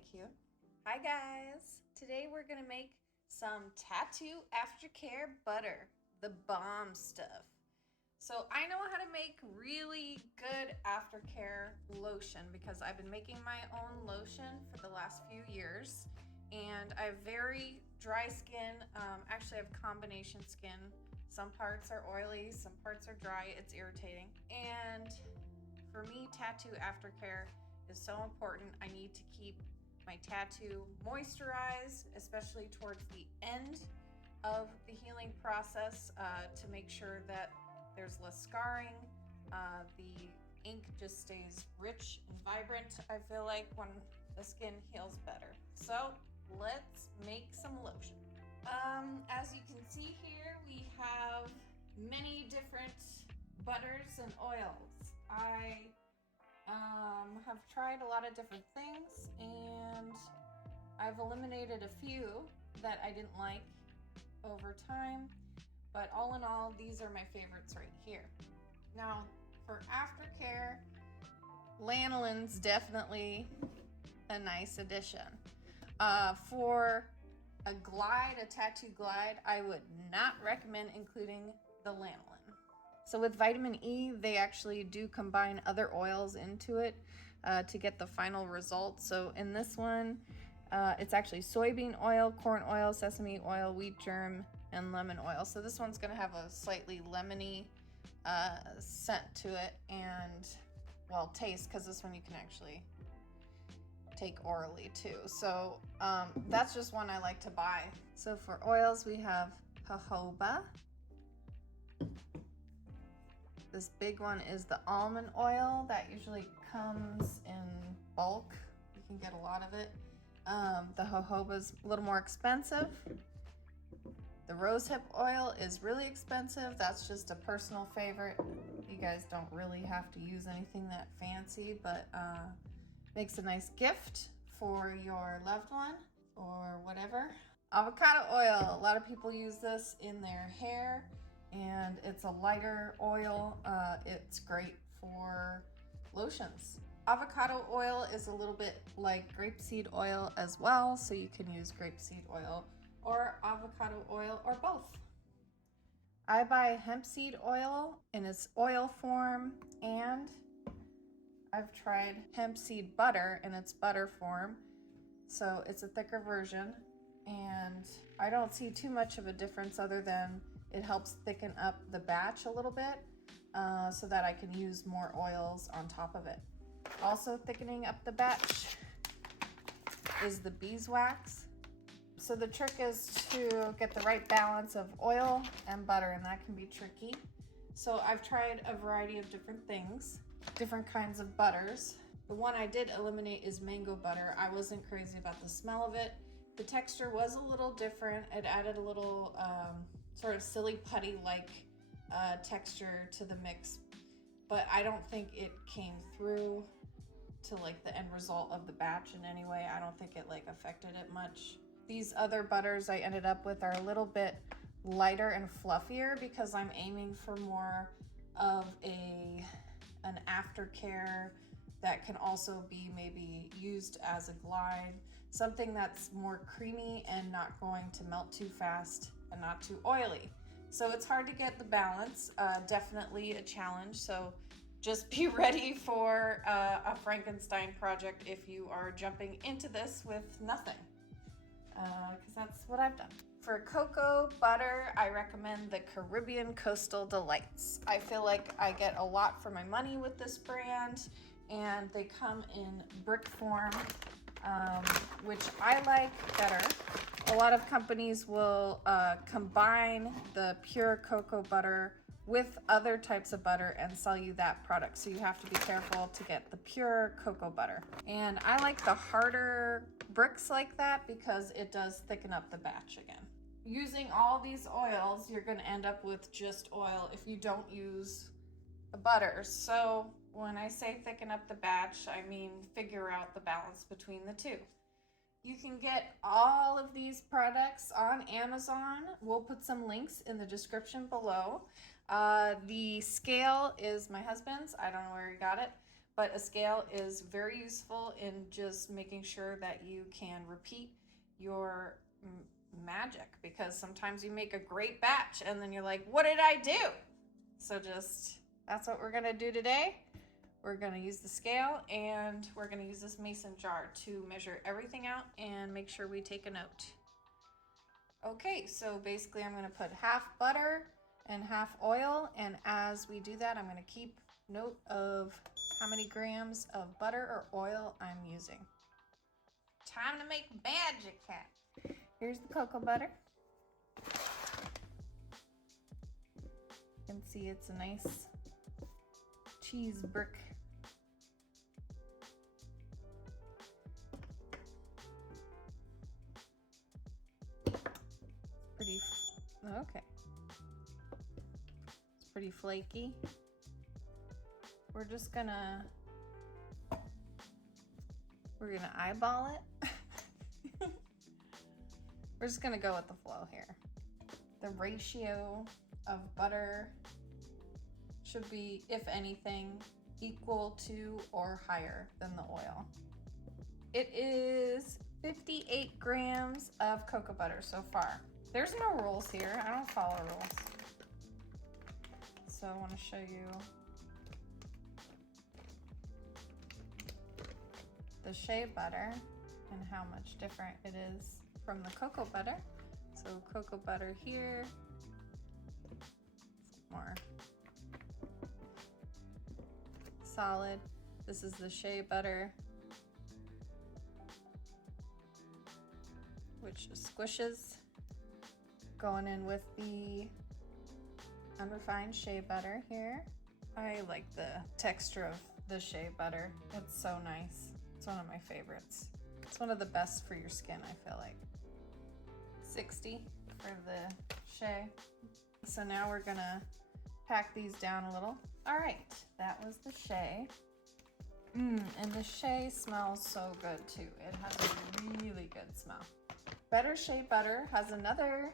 Thank you. Hi guys, today we're gonna make some tattoo aftercare butter, the bomb stuff. So I know how to make really good aftercare lotion because I've been making my own lotion for the last few years, and I have very dry skin. Actually I have combination skin. Some parts are oily, some parts are dry. It's irritating. And for me, tattoo aftercare is so important. I need to keep my tattoo moisturized, especially towards the end of the healing process, to make sure that there's less scarring. The ink just stays rich and vibrant, I feel like, when the skin heals better. So let's make some lotion. As you can see here, we have many different butters and oils. I have tried a lot of different things, and I've eliminated a few that I didn't like over time, but all in all, these are my favorites right here. Now, for aftercare, lanolin's definitely a nice addition. For a tattoo glide, I would not recommend including the lanolin. So with vitamin E, they actually do combine other oils into it to get the final result. So in this one, it's actually soybean oil, corn oil, sesame oil, wheat germ, and lemon oil. So this one's gonna have a slightly lemony scent to it, and well, taste, because this one you can actually take orally too. So that's just one I like to buy. So for oils, we have jojoba. This big one is the almond oil. That usually comes in bulk. You can get a lot of it. The jojoba's a little more expensive. The rosehip oil is really expensive. That's just a personal favorite. You guys don't really have to use anything that fancy, but makes a nice gift for your loved one or whatever. Avocado oil. A lot of people use this in their hair, and it's a lighter oil. It's great for lotions. Avocado oil is a little bit like grapeseed oil as well, so you can use grapeseed oil or avocado oil or both. I buy hemp seed oil in its oil form, and I've tried hemp seed butter in its butter form. So it's a thicker version, and I don't see too much of a difference other than it helps thicken up the batch a little bit so that I can use more oils on top of it. Also thickening up the batch is the beeswax. So the trick is to get the right balance of oil and butter, and that can be tricky. So I've tried a variety of different things, different kinds of butters. The one I did eliminate is mango butter. I wasn't crazy about the smell of it. The texture was a little different. It added a little sort of silly putty-like texture to the mix, but I don't think it came through to like the end result of the batch in any way. I don't think it like affected it much. These other butters I ended up with are a little bit lighter and fluffier because I'm aiming for more of an aftercare that can also be maybe used as a glide, something that's more creamy and not going to melt too fast and not too oily. So it's hard to get the balance, definitely a challenge. So just be ready for a Frankenstein project if you are jumping into this with nothing, because that's what I've done. For cocoa butter, I recommend the Caribbean Coastal Delights. I feel like I get a lot for my money with this brand, and they come in brick form, which I like better. A lot of companies will combine the pure cocoa butter with other types of butter and sell you that product. So you have to be careful to get the pure cocoa butter. And I like the harder bricks like that because it does thicken up the batch again. Using all these oils, you're gonna end up with just oil if you don't use the butter. So when I say thicken up the batch, I mean figure out the balance between the two. You can get all of these products on Amazon. We'll put some links in the description below. The scale is my husband's. I don't know where he got it, but a scale is very useful in just making sure that you can repeat your magic, because sometimes you make a great batch and then you're like, what did I do? So that's what we're gonna do today. We're gonna use the scale and we're gonna use this mason jar to measure everything out and make sure we take a note. Okay, so basically I'm gonna put half butter and half oil, and as we do that, I'm gonna keep note of how many grams of butter or oil I'm using. Time to make magic, cat. Here's the cocoa butter. You can see it's a nice cheese brick. Okay. It's pretty flaky. We're gonna eyeball it. We're just gonna go with the flow here. The ratio of butter should be, if anything, equal to or higher than the oil. It is 58 grams of cocoa butter so far. There's no rules here. I don't follow rules. So I want to show you the shea butter and how much different it is from the cocoa butter. So cocoa butter here, more solid. This is the shea butter, which squishes. Going in with the unrefined shea butter here. I like the texture of the shea butter. It's so nice. It's one of my favorites. It's one of the best for your skin, I feel like. 60 for the shea. So now we're gonna pack these down a little. All right, that was the shea. And the shea smells so good too. It has a really good smell. Better Shea Butter has another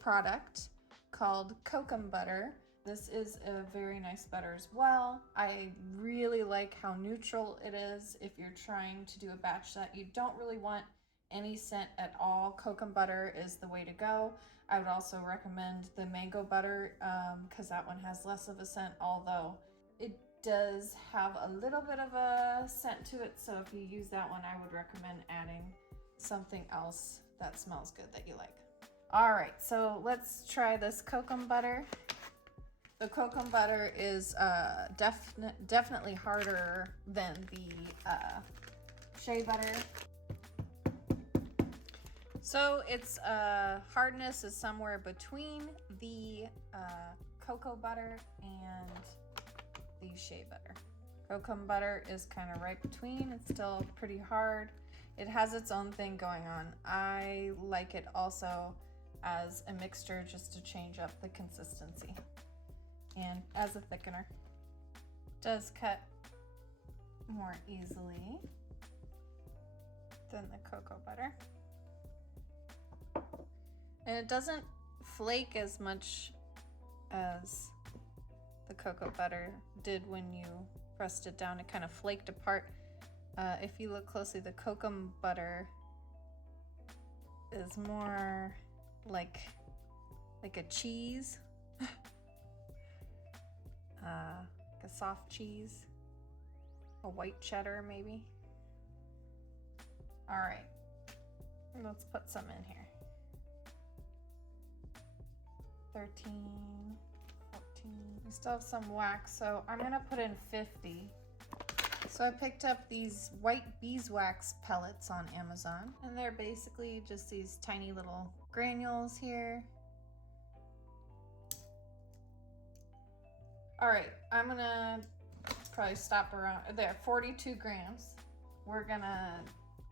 product called Kokum Butter. This is a very nice butter as well. I really like how neutral it is if you're trying to do a batch that you don't really want any scent at all. Kokum Butter is the way to go. I would also recommend the mango butter because that one has less of a scent, although it does have a little bit of a scent to it. So if you use that one, I would recommend adding something else that smells good that you like. All right, so let's try this Kokum butter. The Kokum butter is definitely harder than the shea butter. So its hardness is somewhere between the cocoa butter and the shea butter. Kokum butter is kind of right between. It's still pretty hard. It has its own thing going on. I like it also as a mixture just to change up the consistency and as a thickener. It does cut more easily than the cocoa butter. And it doesn't flake as much as the cocoa butter did when you pressed it down. It kind of flaked apart. If you look closely, the Kokum butter is more like a cheese, like a soft cheese, a white cheddar maybe. All right, let's put some in here. 13, 14. We still have some wax, so I'm gonna put in 50. So I picked up these white beeswax pellets on Amazon, and they're basically just these tiny little granules here. All right, I'm gonna probably stop around there, 42 grams. We're gonna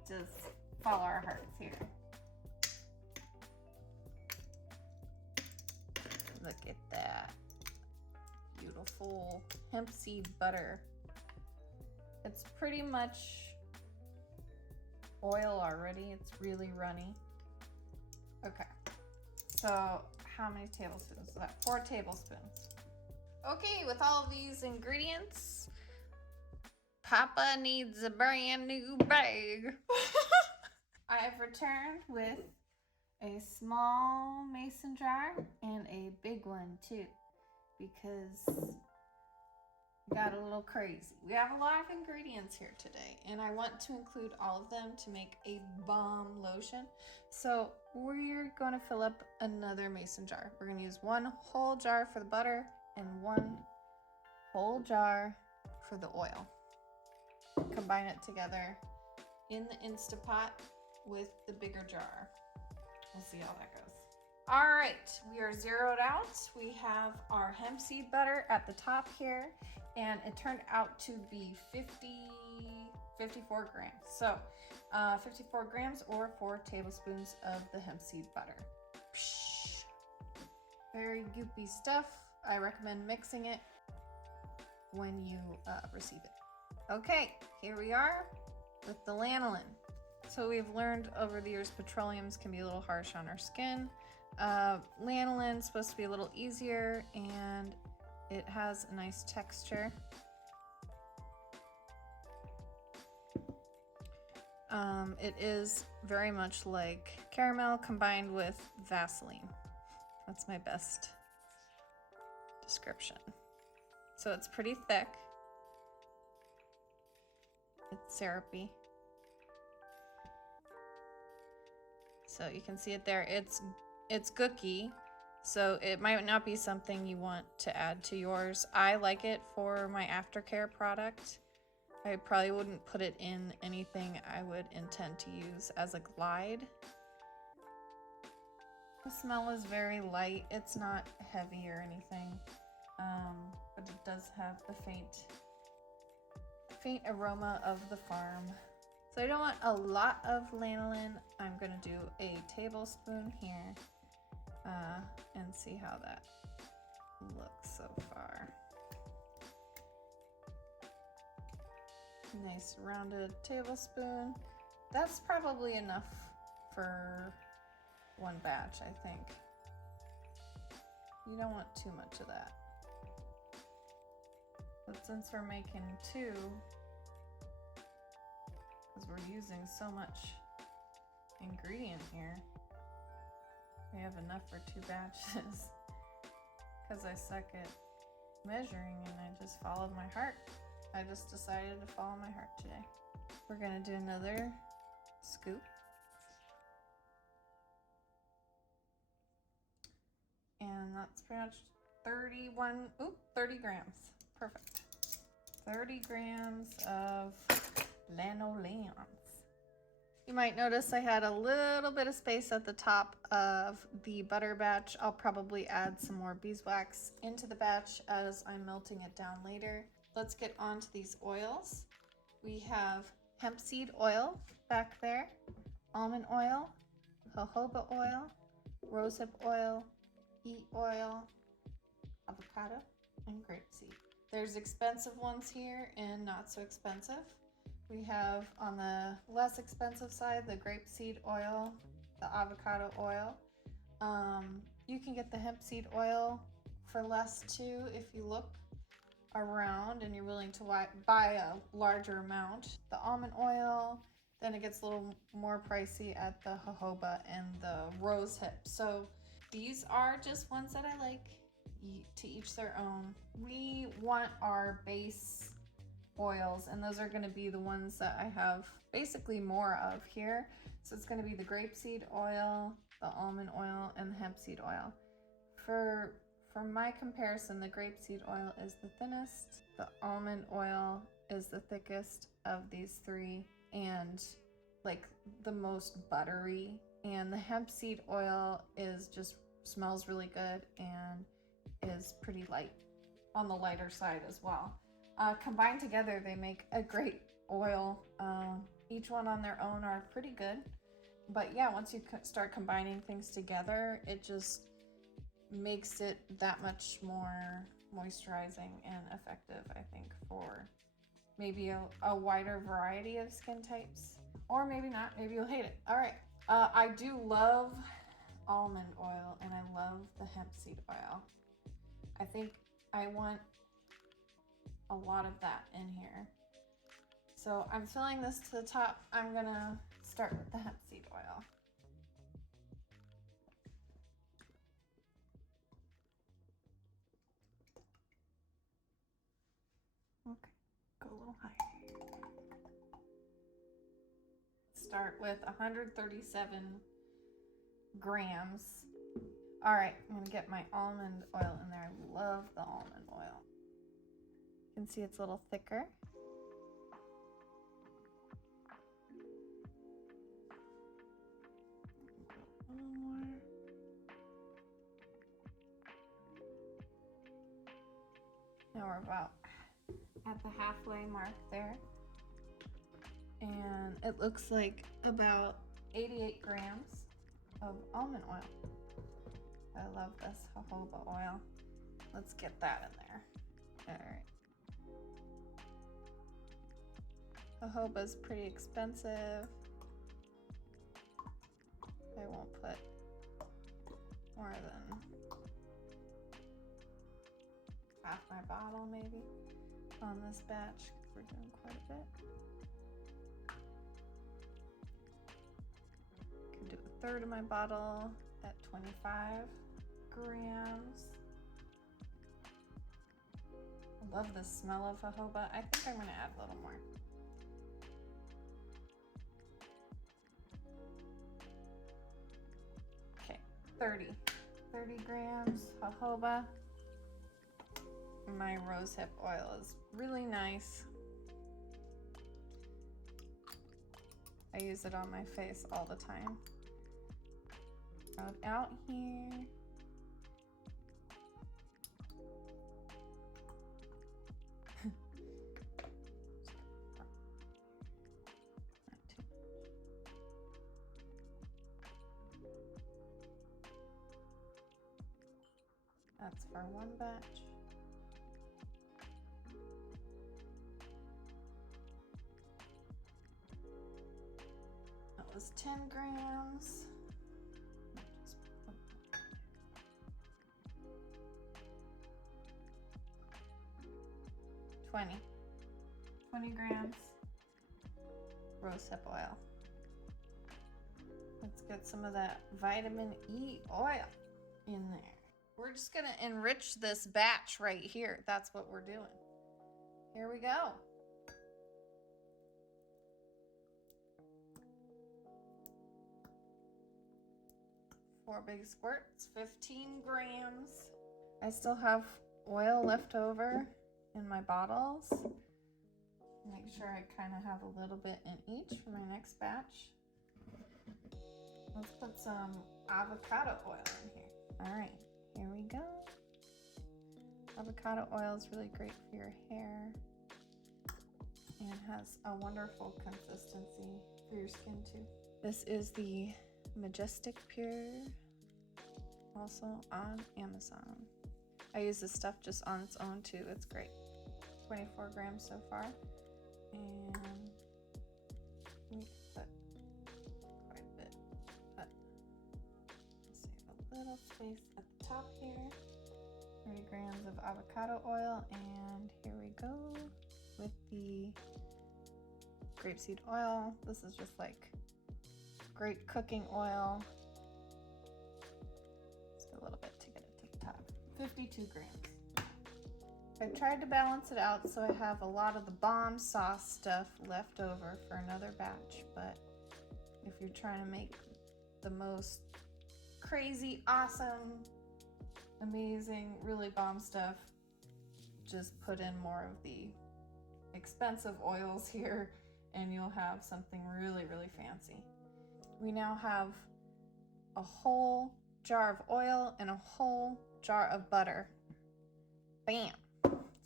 just follow our hearts here. Look at that beautiful hemp seed butter. It's pretty much oil already. It's really runny. Okay, so how many tablespoons is that? 4 tablespoons. Okay, with all of these ingredients, Papa needs a brand new bag. I have returned with a small mason jar and a big one too, because we got a little crazy. We have a lot of ingredients here today, and I want to include all of them to make a bomb lotion. So we're going to fill up another mason jar. We're going to use one whole jar for the butter and one whole jar for the oil. Combine it together in the Instapot with the bigger jar. We'll see how that goes. All right, we are zeroed out. We have our hemp seed butter at the top here, and it turned out to be 54 grams. So 54 grams or 4 tablespoons of the hemp seed butter. Psh, very goopy stuff. I recommend mixing it when you receive it. Okay, here we are with the lanolin. So we've learned over the years petroleums can be a little harsh on our skin. Lanolin is supposed to be a little easier, and it has a nice texture. It is very much like caramel combined with Vaseline. That's my best description. So it's pretty thick. It's syrupy. So you can see it there. It's gooky, so it might not be something you want to add to yours. I like it for my aftercare product. I probably wouldn't put it in anything I would intend to use as a glide. The smell is very light. It's not heavy or anything, but it does have the faint aroma of the farm. So I don't want a lot of lanolin. I'm gonna do a tablespoon here and see how that looks so far. Nice rounded tablespoon. That's probably enough for one batch, I think. You don't want too much of that. But since we're making 2, because we're using so much ingredient here, we have enough for 2 batches. Because I suck at measuring and I just followed my heart. I just decided to follow my heart today. We're gonna do another scoop. And that's pretty much 30 grams. Perfect. 30 grams of lanolin. You might notice I had a little bit of space at the top of the butter batch. I'll probably add some more beeswax into the batch as I'm melting it down later. Let's get on to these oils. We have hemp seed oil back there, almond oil, jojoba oil, rosehip oil, beet oil, avocado, and grapeseed. There's expensive ones here and not so expensive. We have on the less expensive side the grapeseed oil, the avocado oil. You can get the hemp seed oil for less too if you look around and you're willing to buy a larger amount. The almond oil, then it gets a little more pricey at the jojoba and the rosehip. So these are just ones that I like, to each their own. We want our base oils, and those are going to be the ones that I have basically more of here. So it's going to be the grapeseed oil, the almond oil, and the hemp seed oil. For my comparison, the grapeseed oil is the thinnest, the almond oil is the thickest of these 3, and like the most buttery, and the hemp seed oil is just smells really good and is pretty light, on the lighter side as well. Combined together, they make a great oil. Each one on their own are pretty good, but yeah, once you start combining things together, it just makes it that much more moisturizing and effective, I think, for maybe a wider variety of skin types, or maybe not. Maybe you'll hate it. All right, I do love almond oil and I love the hemp seed oil. I think I want a lot of that in here. So I'm filling this to the top. I'm gonna start with the hemp seed oil. Okay, go a little higher. Start with 137 grams. All right, I'm gonna get my almond oil in there. I love the almond oil. You can see it's a little thicker. A little more. Now we're about at the halfway mark there. And it looks like about 88 grams of almond oil. I love this jojoba oil. Let's get that in there. All right. Jojoba's pretty expensive. I won't put more than half my bottle maybe on this batch. We're doing quite a bit. Could do a third of my bottle at 25 grams. I love the smell of jojoba. I think I'm gonna add a little more. Okay, 30 grams jojoba. My rosehip oil is really nice. I use it on my face all the time. Out here. That's for one batch. That was 10 grams. 20 grams rosehip oil. Let's get some of that vitamin E oil in there. We're just gonna enrich this batch right here. That's what we're doing. Here we go. Four big squirts, 15 grams. I still have oil left over in my bottles. Make sure I kind of have a little bit in each for my next batch. Let's put some avocado oil in here. All right, here we go. Avocado oil is really great for your hair and has a wonderful consistency for your skin too. This is the Majestic Pure, also on Amazon. I use this stuff just on its own too. It's great. 24 grams so far. And we put quite a bit, but save a little space at the top here. 30 grams of avocado oil, and here we go with the grapeseed oil. This is just like great cooking oil. Just a little bit to get it to the top. 52 grams. I tried to balance it out so I have a lot of the bomb sauce stuff left over for another batch, but if you're trying to make the most crazy, awesome, amazing, really bomb stuff, just put in more of the expensive oils here and you'll have something really, really fancy. We now have a whole jar of oil and a whole jar of butter. Bam!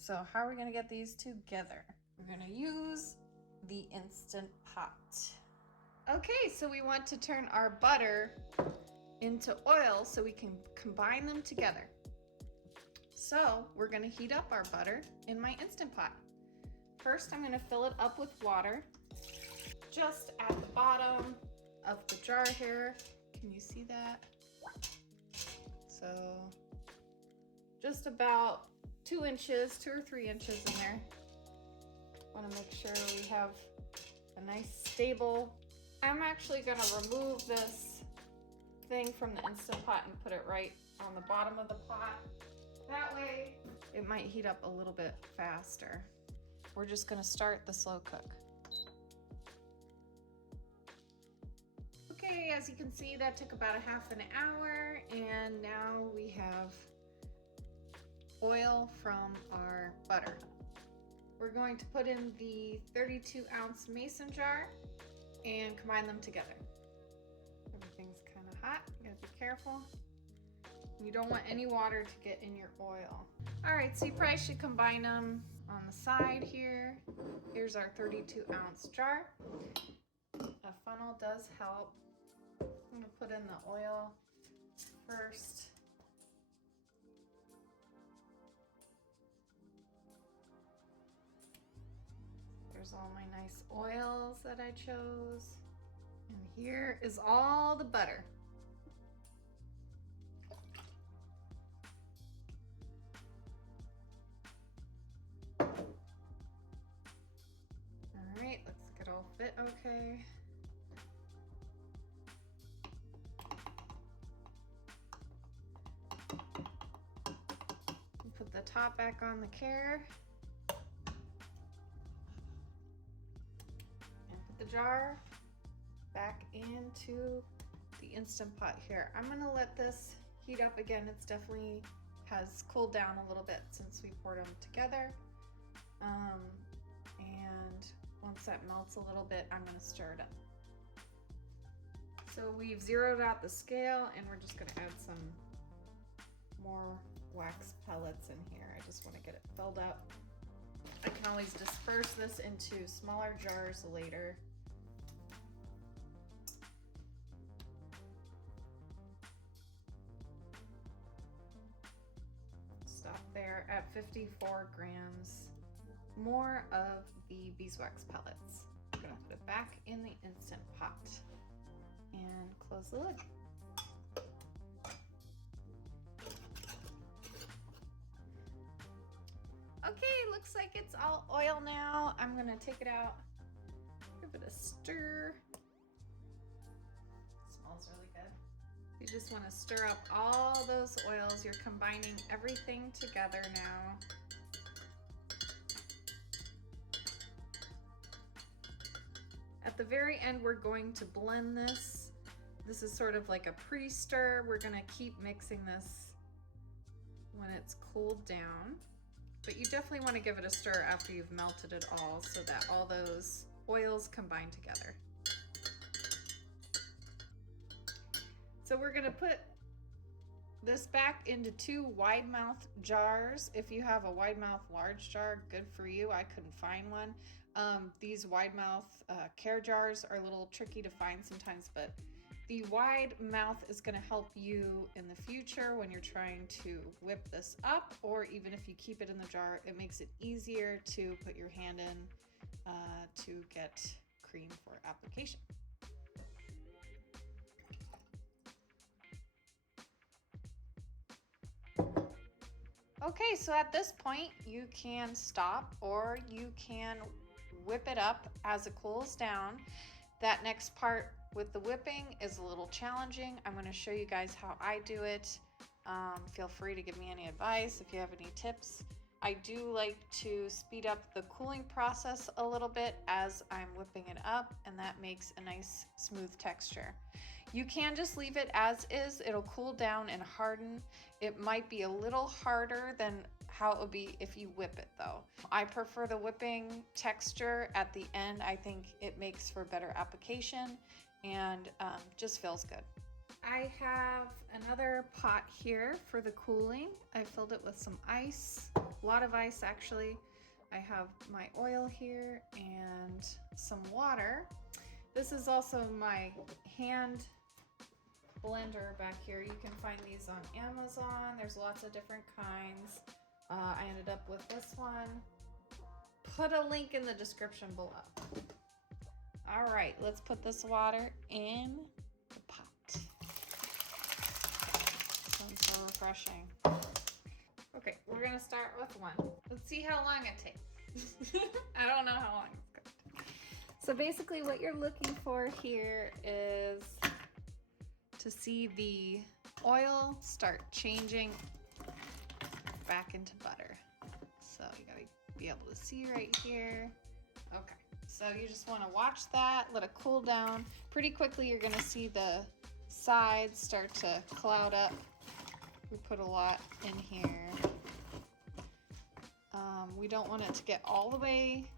So how are we gonna get these together? We're gonna use the Instant Pot. Okay, so we want to turn our butter into oil so we can combine them together. So we're gonna heat up our butter in my Instant Pot. First, I'm gonna fill it up with water, just at the bottom of the jar here. Can you see that? So just about 2 inches, 2 or 3 inches in there. Want to make sure we have a nice stable. I'm actually going to remove this thing from the Instant Pot and put it right on the bottom of the pot. That way it might heat up a little bit faster. We're just going to start the slow cook. Okay, as you can see, that took about a half an hour, and now we have oil from our butter. We're going to put in the 32-ounce mason jar and combine them together. Everything's kind of hot, you gotta be careful. You don't want any water to get in your oil. All right, so you probably should combine them on the side here. Here's our 32-ounce jar. A funnel does help. I'm gonna put in the oil first. There's all my nice oils that I chose. And here is all the butter. All right, looks like it all fit okay. Put the top back on the Care. And put the jar back into the Instant Pot here. I'm gonna let this heat up again. It's definitely has cooled down a little bit since we poured them together. And once that melts a little bit, I'm gonna stir it up. So we've zeroed out the scale, and we're just gonna add some more wax pellets in here. I just want to get it filled up. I can always disperse this into smaller jars later. Stop there at 54 grams. More of the beeswax pellets. I'm gonna put it back in the Instant Pot and close the lid. Okay, looks like it's all oil now. I'm gonna take it out, give it a stir. It smells really good. You just wanna stir up all those oils. You're combining everything together now. At the very end, we're going to blend this. This is sort of like a pre-stir. We're gonna keep mixing this when it's cooled down. But you definitely want to give it a stir after you've melted it all so that all those oils combine together. So we're going to put this back into 2 wide mouth jars. If you have a wide mouth large jar, good for you. I couldn't find one. These wide mouth Care jars are a little tricky to find sometimes, but the wide mouth is going to help you in the future when you're trying to whip this up, or even if you keep it in the jar, it makes it easier to put your hand in to get cream for application. Okay, so at this point you can stop or you can whip it up as it cools down. That next part with the whipping is a little challenging. I'm going to show you guys how I do it. Feel free to give me any advice if you have any tips. I do like to speed up the cooling process a little bit as I'm whipping it up, and that makes a nice smooth texture. You can just leave it as is. It'll cool down and harden. It might be a little harder than how it would be if you whip it though. I prefer the whipping texture at the end. I think it makes for better application and just feels good. I have another pot here for the cooling. I filled it with some ice, a lot of ice actually. I have my oil here and some water. This is also my hand blender back here. You can find these on Amazon. There's lots of different kinds. I ended up with this one. Put a link in the description below. All right, let's put this water in the pot. Sounds so refreshing. Okay, we're gonna start with one. Let's see how long it takes. I don't know how So basically what you're looking for here is to see the oil start changing back into butter. So you gotta be able to see right here. Okay, so you just wanna watch that, let it cool down. Pretty quickly you're gonna see the sides start to cloud up. We put a lot in here. We don't want it to get all the way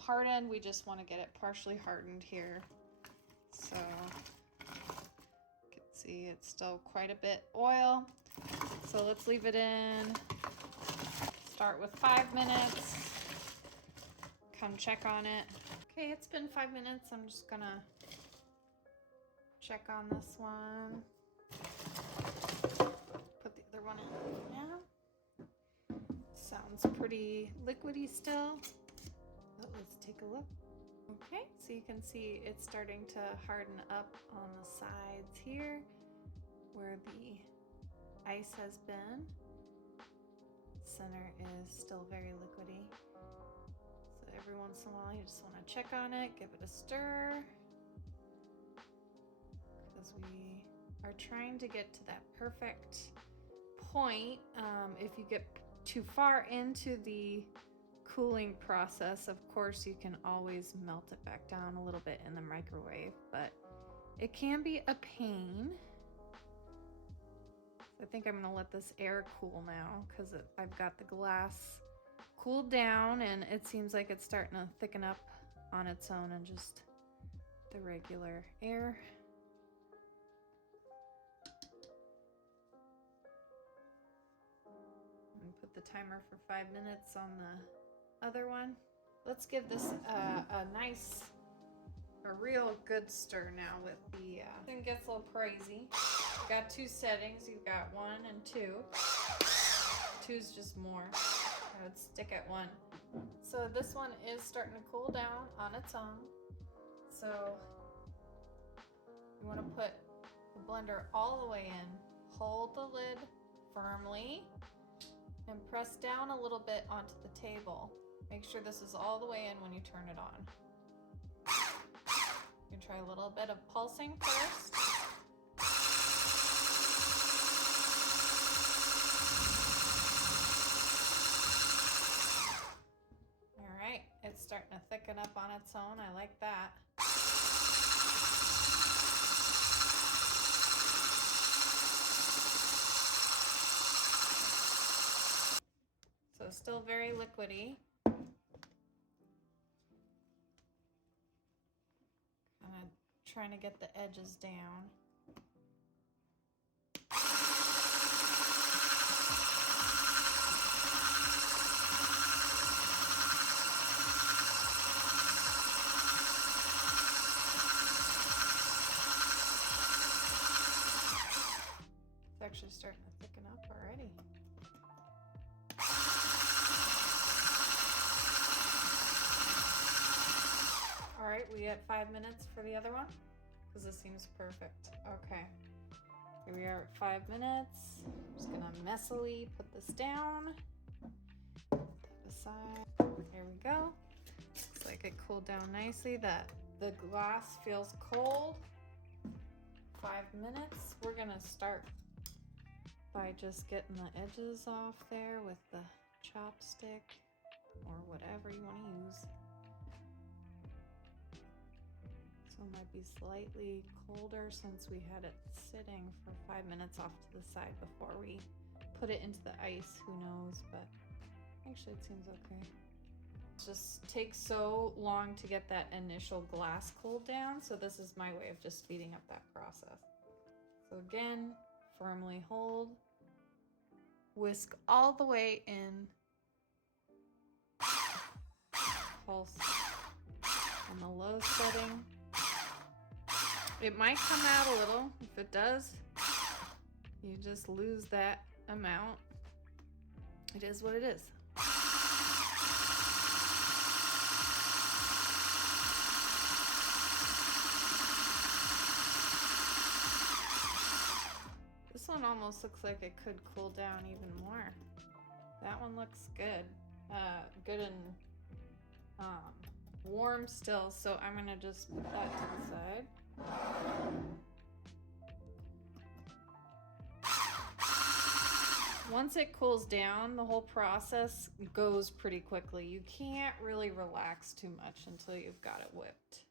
hardened. We just want to get it partially hardened here. So you can see it's still quite a bit oil. So let's leave it in. Start with 5 minutes. Come check on it. Okay, it's been 5 minutes. I'm just gonna check on this one. Put the other one in now. Sounds pretty liquidy still. Oh, let's take a look. Okay, so you can see it's starting to harden up on the sides here where the ice has been. Center is still very liquidy. So every once in a while you just want to check on it, give it a stir, because we are trying to get to that perfect point. If you get too far into the cooling process, of course you can always melt it back down a little bit in the microwave, but it can be a pain. I think I'm gonna let this air cool now because I've got the glass cooled down and it seems like it's starting to thicken up on its own and just the regular air. Put the timer for 5 minutes on the other one. Let's give this a real good stir now with the, it gets a little crazy. You've got 2 settings. You've got 1 and 2. 2's just more. I would stick at 1. So this one is starting to cool down on its own. So you want to put the blender all the way in. Hold the lid firmly and press down a little bit onto the table. Make sure this is all the way in when you turn it on. You can try a little bit of pulsing first. All right, it's starting to thicken up on its own. I like that. So still very liquidy. Kind of trying to get the edges down. It's actually starting to thicken up already. All right, we at 5 minutes for the other one because this seems perfect. Okay, here we are at 5 minutes. I'm just gonna messily put this down. Put that aside. There we go. Looks like it cooled down nicely. That the glass feels cold. 5 minutes. We're gonna start by just getting the edges off there with the chopstick or whatever you want to use. So it might be slightly colder since we had it sitting for 5 minutes off to the side before we put it into the ice. Who knows, but actually it seems okay. It just takes so long to get that initial glass cooled down, so this is my way of just speeding up that process. So again, firmly hold, whisk all the way in, pulse on the low setting. It might come out a little. If it does, you just lose that amount. It is what it is. This one almost looks like it could cool down even more. That one looks good. Good and warm still, so I'm gonna just put that to the side. Once it cools down, the whole process goes pretty quickly. You can't really relax too much until you've got it whipped.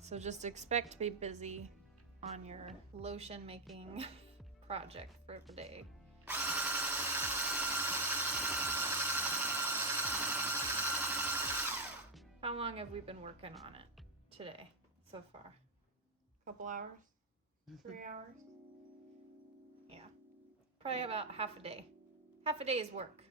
So just expect to be busy on your lotion making project for the day. How long have we been working on it today so far? A couple hours? 3 hours? Yeah, probably about half a day. Half a day's work.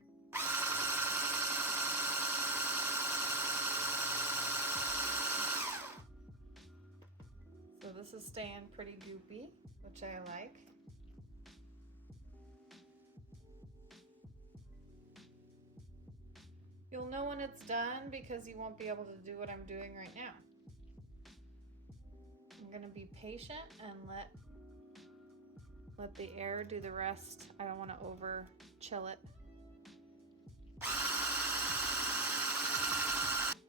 So this is staying pretty goopy, which I like. You'll know when it's done because you won't be able to do what I'm doing right now. I'm gonna be patient and let the air do the rest. I don't want to over chill it.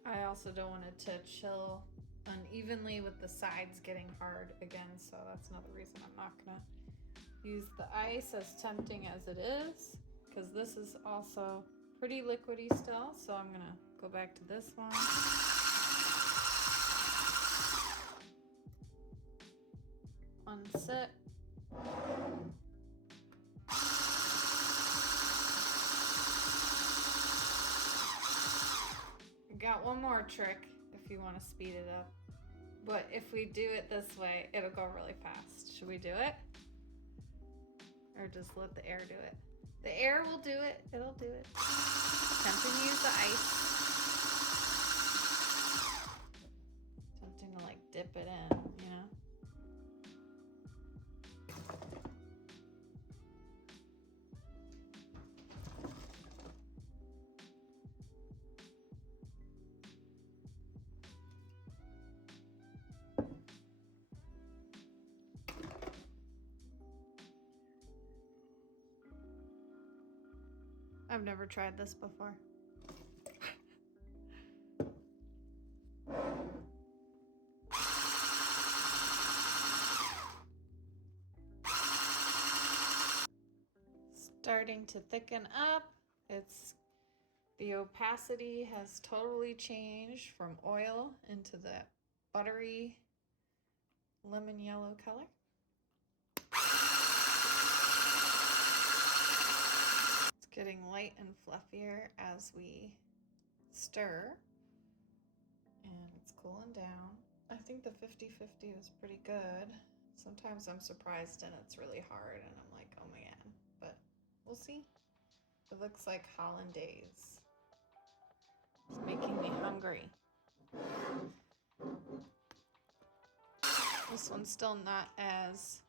I also don't want it to chill unevenly with the sides getting hard again, so that's another reason I'm not gonna use the ice, as tempting as it is, because this is also pretty liquidy still. So I'm gonna go back to this one. Unsit. Got one more trick if you want to speed it up. But if we do it this way, it'll go really fast. Should we do it? Or just let the air do it? The air will do it. It'll do it. Tempting to use the ice. Tempting to like dip it in, you know? I've never tried this before. Starting to thicken up. The opacity has totally changed from oil into that buttery lemon yellow color. Getting light and fluffier as we stir, and it's cooling down. I think the 50-50 is pretty good. Sometimes I'm surprised and it's really hard and I'm like, oh man, but we'll see. It looks like hollandaise. It's making me hungry. This one's still not as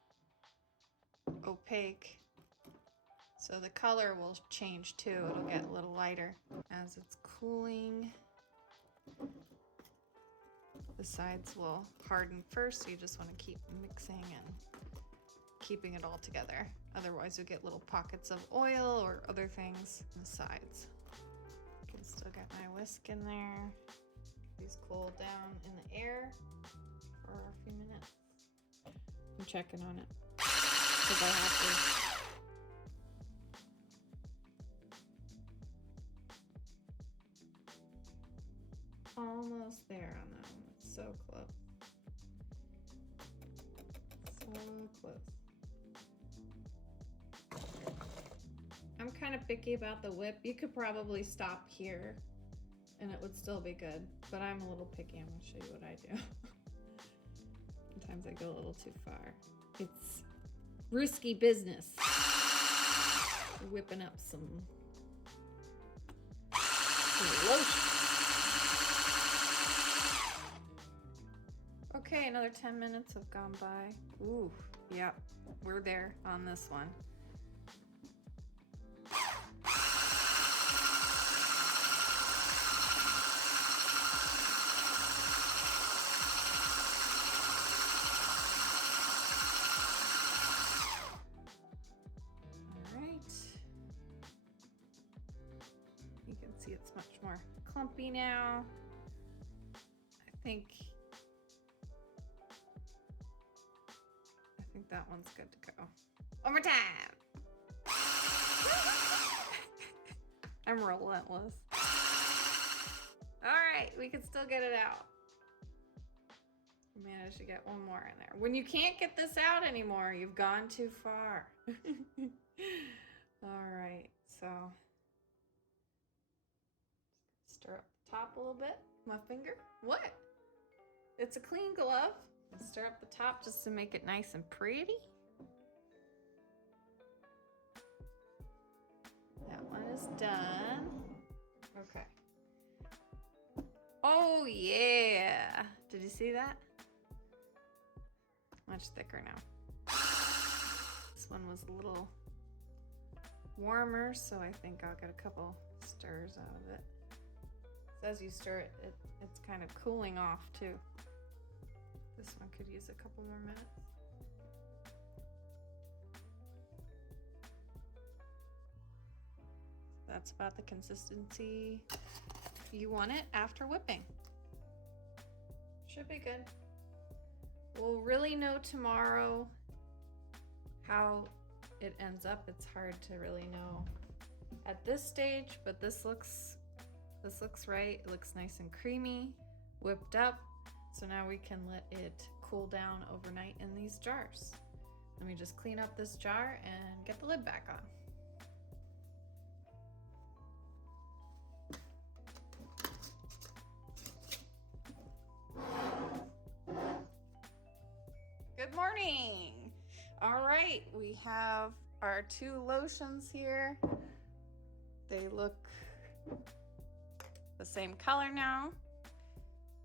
opaque, so the color will change too. It'll get a little lighter as it's cooling. The sides will harden first, so you just want to keep mixing and keeping it all together. Otherwise you'll get little pockets of oil or other things on the sides. I can still get my whisk in there. These cool down in the air for a few minutes. I'm checking on it because I have to. Almost there on that one. It's so close. So close. I'm kind of picky about the whip. You could probably stop here and it would still be good, but I'm a little picky. I'm gonna show you what I do. Sometimes I go a little too far. It's risky business. Whipping up some lotion. Okay, another 10 minutes have gone by. Ooh, yep, we're there on this one. All right. You can See, it's much more clumpy now. I think that one's good to go. One more time. I'm relentless. All right, we can still get it out. Managed to get one more in there. When you can't get this out anymore, you've gone too far. All right, so stir up the top a little bit. My finger. What? It's a clean glove. Stir up the top just to make it nice and pretty. That one is done. Okay. Oh yeah. Did you see that? Much thicker now. This one was a little warmer, so I think I'll get a couple stirs out of it. So as you stir it, it's kind of cooling off too. This one could use a couple more minutes. That's about the consistency you want it after whipping. Should be good. We'll really know tomorrow how it ends up. It's hard to really know at this stage, but this looks right. It looks nice and creamy, whipped up. So now we can let it cool down overnight in these jars. Let me just clean up this jar and get the lid back on. Good morning. All right, we have our 2 lotions here. They look the same color now.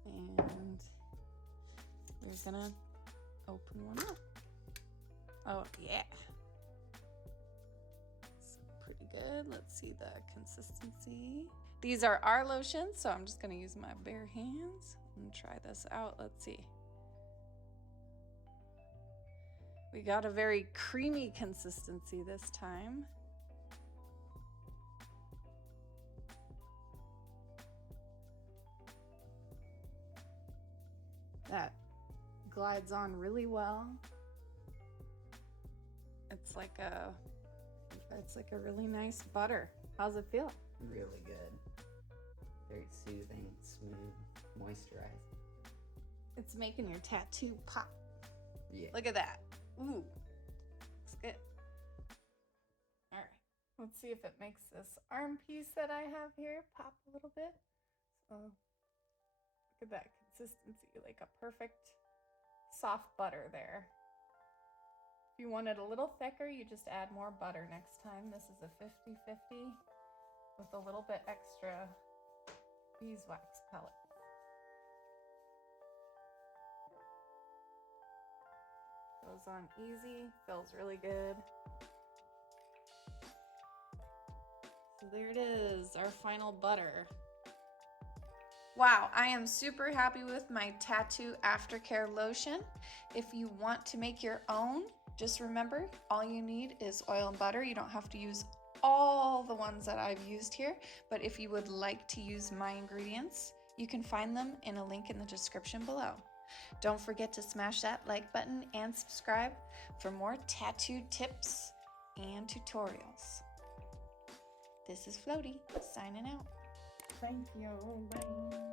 And we're gonna open one up. Oh yeah. So pretty good. Let's see the consistency. These are our lotions, so I'm just gonna use my bare hands and try this out. Let's see. We got a very creamy consistency this time. That glides on really well. It's like a really nice butter. How's it feel? Really good. Very soothing, smooth, moisturizing. It's making your tattoo pop. Yeah. Look at that. Ooh, looks good. All right, let's see if it makes this arm piece that I have here pop a little bit. So look at that consistency, like a perfect soft butter there. If you want it a little thicker, you just add more butter next time. This is a 50-50 with a little bit extra beeswax pellet. Goes on easy, feels really good. So there it is, our final butter. Wow, I am super happy with my Tattoo Aftercare lotion. If you want to make your own, just remember, all you need is oil and butter. You don't have to use all the ones that I've used here, but if you would like to use my ingredients, you can find them in a link in the description below. Don't forget to smash that like button and subscribe for more tattoo tips and tutorials. This is Floaty, signing out. Thank you. Bye.